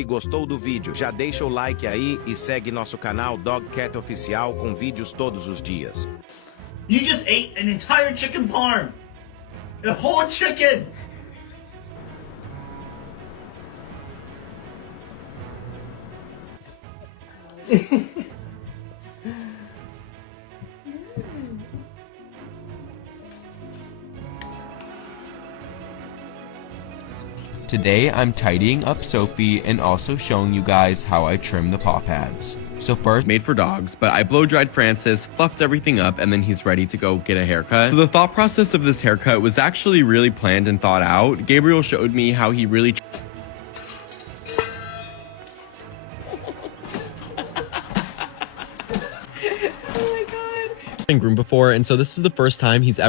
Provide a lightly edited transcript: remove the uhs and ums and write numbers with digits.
Se gostou do vídeo, já deixa o like aí e segue nosso canal Dogcat Oficial com vídeos todos os dias. You just ate an entire chicken parm. A whole chicken. Today I'm tidying up Sophie and also showing you guys how I trim the paw pads. So first, Made for dogs, but I blow dried Francis, fluffed everything up, and then he's ready to go get a haircut. So the thought process of this haircut was actually really planned and thought out. Gabriel showed me how he really groomed before, and so this is the first time he's ever